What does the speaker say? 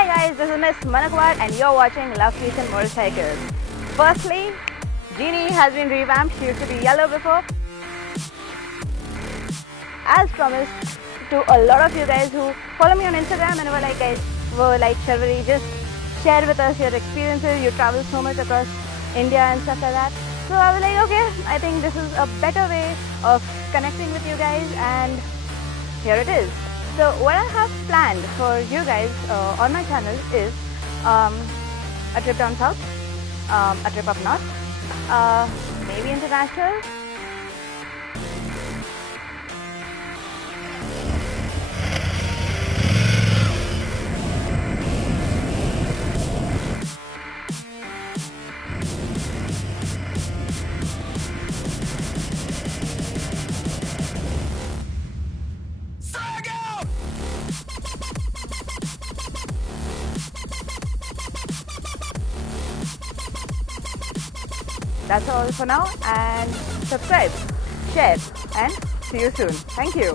Hi guys, this is Miss Manakawad and you're watching Love, Peace and Motorcycles. Firstly, Genie has been revamped. She used to be yellow before. As promised to a lot of you guys who follow me on Instagram and were like, guys, Sharvari, just share with us your experiences. You travel so much across India and stuff like that. So I was like, okay, I think this is a better way of connecting with you guys, and here it is. So what I have planned for you guys on my channel is a trip down south, a trip up north, maybe international. That's all for now, and subscribe, share, and see you soon. Thank you.